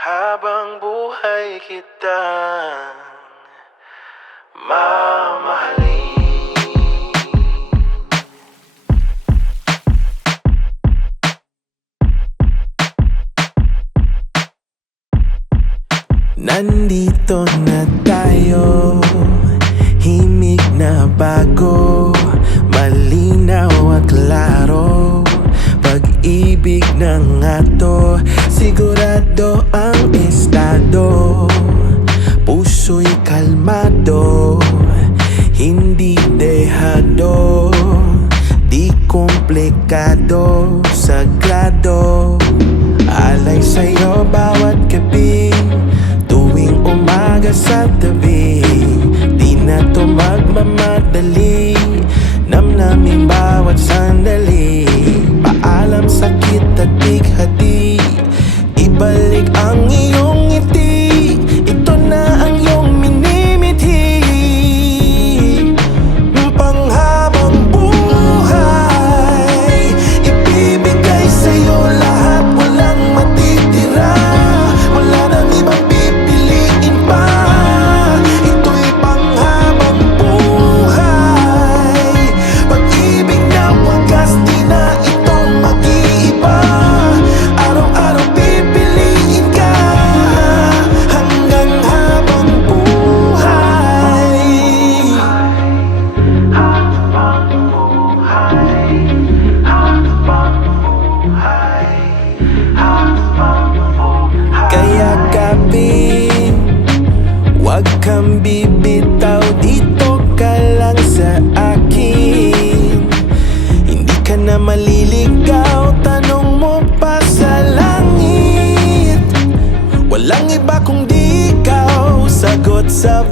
Habang buhay kitang mamahalin. Nandito na tayo, himig na bago, malinaw at klaro. Pag-ibig na nga to, sigurado ang estado. Puso'y kalmado, hindi dehado. Di komplikado, sagrado. Alay sa'yo bawat gabi, tuwing umaga sa tabi. Di na to magmamadali, namnamin bawat sandali. Paalam, sakit at bighati, ibalik ang iyong ngiti. Ito na ang iyong minimithi, panghabang buhay. Ibibigay sa'yo lahat, walang matitira. Wala nang ibang pipiliin pa. Ito'y panghabang buhay. Pag-ibig na wagas, di na itong mag-iiba. Araw-araw pipiliin ka, hanggang habang buhay. Habang buhay, habang buhay, habang buhay. Kaya kapit, wag kang bibitaw, dito ka lang sa akin. Hindi ka na maliligaw, tanong mo pa sa langit. Walang iba kundi ikaw, sagot sa